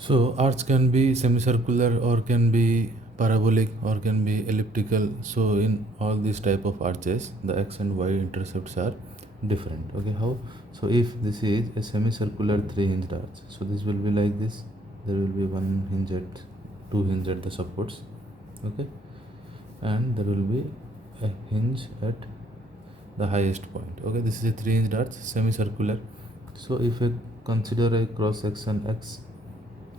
So arcs can be semicircular or can be parabolic or can be elliptical. So in all these type of arches, the x and y intercepts are different. Okay, how? So if this is a semicircular three-hinged arch, so this will be like this. There will be one hinge at two hinge at the supports. Okay, and there will be a hinge at the highest point. Okay, this is a three-hinged arch, semicircular. So if I consider a cross section x,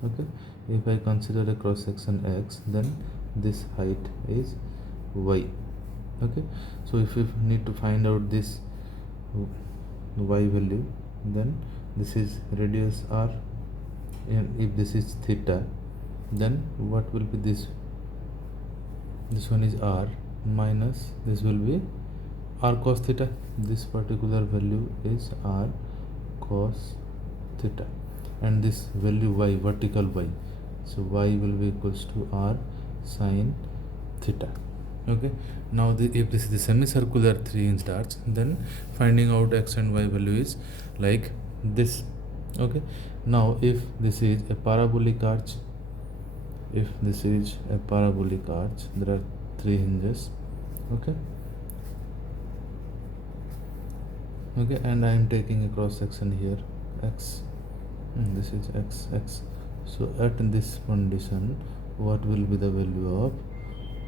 okay, if I consider a cross section x, then this height is y. Okay, so if we need to find out this y value, then this is radius r, and if this is theta, then what will be this one is r minus this will be r cos theta. This particular value is r cos theta, and this value y, vertical y, so y will be equals to r sin theta. Okay, now if this is the semicircular three-hinged arch, then finding out x and y value is like this. Okay, now if this is a parabolic arch, if this is a parabolic arch, there are three hinges. Okay, okay, and I am taking a cross section here x, this is x. So at this condition, what will be the value of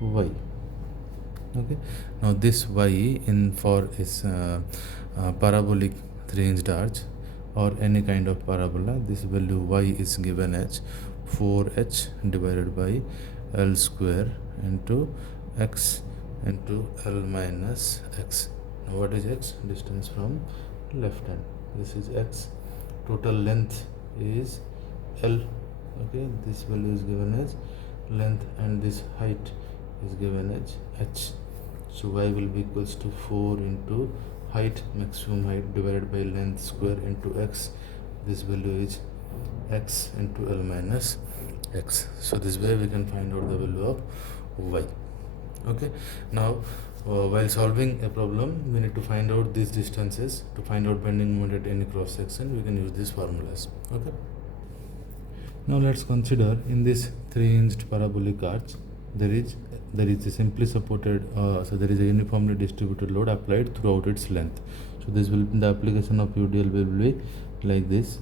y? Okay, now this y in for is parabolic three-hinged arch or any kind of parabola, this value y is given as 4h divided by l square into x into l minus x. Now what is x? Distance from left hand. This is x. Total length is l. Okay, this value is given as length, and this height is given as h. So y will be equals to 4 into height, maximum height, divided by length square into x. This value is x into l minus x. So this way we can find out the value of y. Okay, now while solving a problem, we need to find out these distances. To find out bending moment at any cross section, we can use these formulas. Okay, now let's consider in this three-hinged parabolic arch, there is a simply supported, so there is a uniformly distributed load applied throughout its length. So this will the application of UDL will be like this.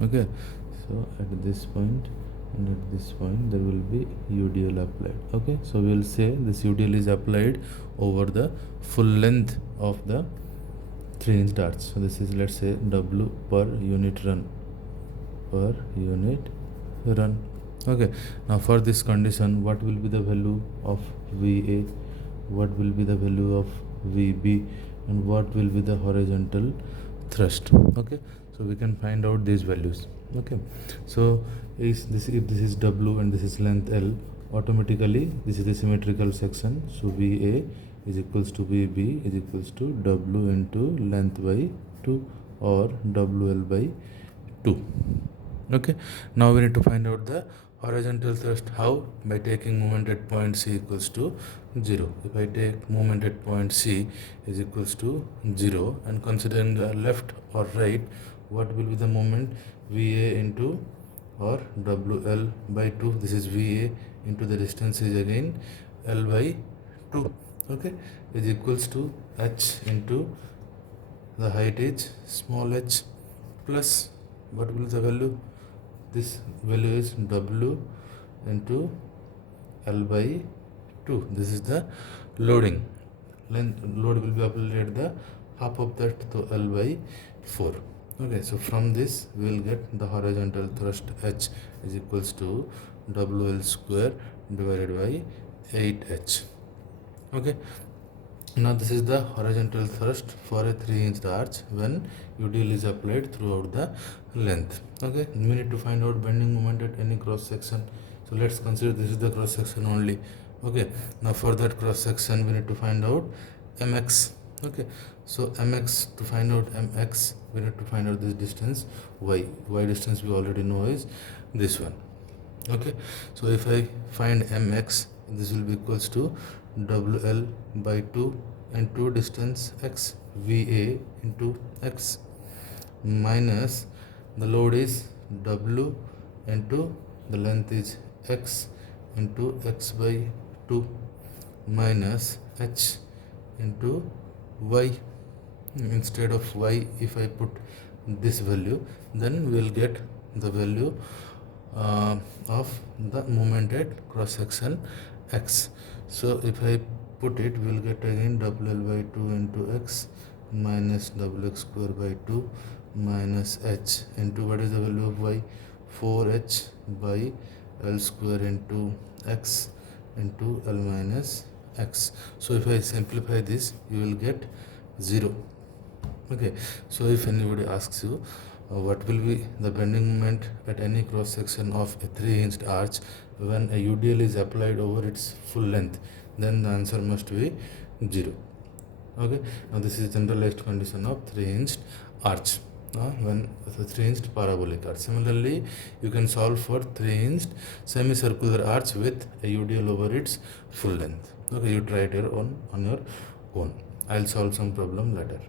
Okay, so at this point and at this point there will be UDL applied. Okay, so we will say this UDL is applied over the full length of the three-hinged arch. So this is, let's say, W per unit run, per unit run. Okay, now for this condition, what will be the value of VA, what will be the value of VB, and what will be the horizontal thrust? Okay, so we can find out these values. Okay, so if this is W and this is length L, automatically this is the symmetrical section. So VA is equals to VB is equals to W into length by 2 or WL by 2. Okay, now we need to find out the horizontal thrust. How? By taking moment at point C equals to 0. If I take moment at point C is equals to 0 and considering the left or right, what will be the moment? VA into or WL by 2. This is VA into the distance is again L by 2. Okay, is equals to H into the height is small h plus what will be the value? This value is W into L by 2. This is the loading. Load will be applied at the half of that, to L by 4. Okay, so from this we will get the horizontal thrust H is equals to WL square divided by 8H. Okay, now this is the horizontal thrust for a 3-hinged arch when UDL is applied throughout the length. Okay, we need to find out bending moment at any cross section. So let's consider this is the cross section only. Okay, now for that cross section we need to find out mx. Okay, so mx, to find out mx we need to find out this distance y. Y distance we already know is this one. Okay, so if I find mx, this will be equals to WL by 2 into distance x, VA into x, minus the load is W into the length is x into x by 2 minus h into y. Instead of y, if I put this value, then we'll get the value of the moment at cross section x. So if I put it, we'll get again double L by 2 into x minus double x square by 2 minus h into what is the value of y, 4h by L square into x into L minus x. So if I simplify this, you will get 0. Okay, so if anybody asks you what will be the bending moment at any cross section of a 3-hinged arch when a UDL is applied over its full length, then the answer must be 0. Okay, now this is generalized condition of 3-hinged arch when the 3-hinged parabolic arch. Similarly, you can solve for 3-hinged semicircular arch with a UDL over its full length. Okay, you try it on your own. I'll solve some problem later.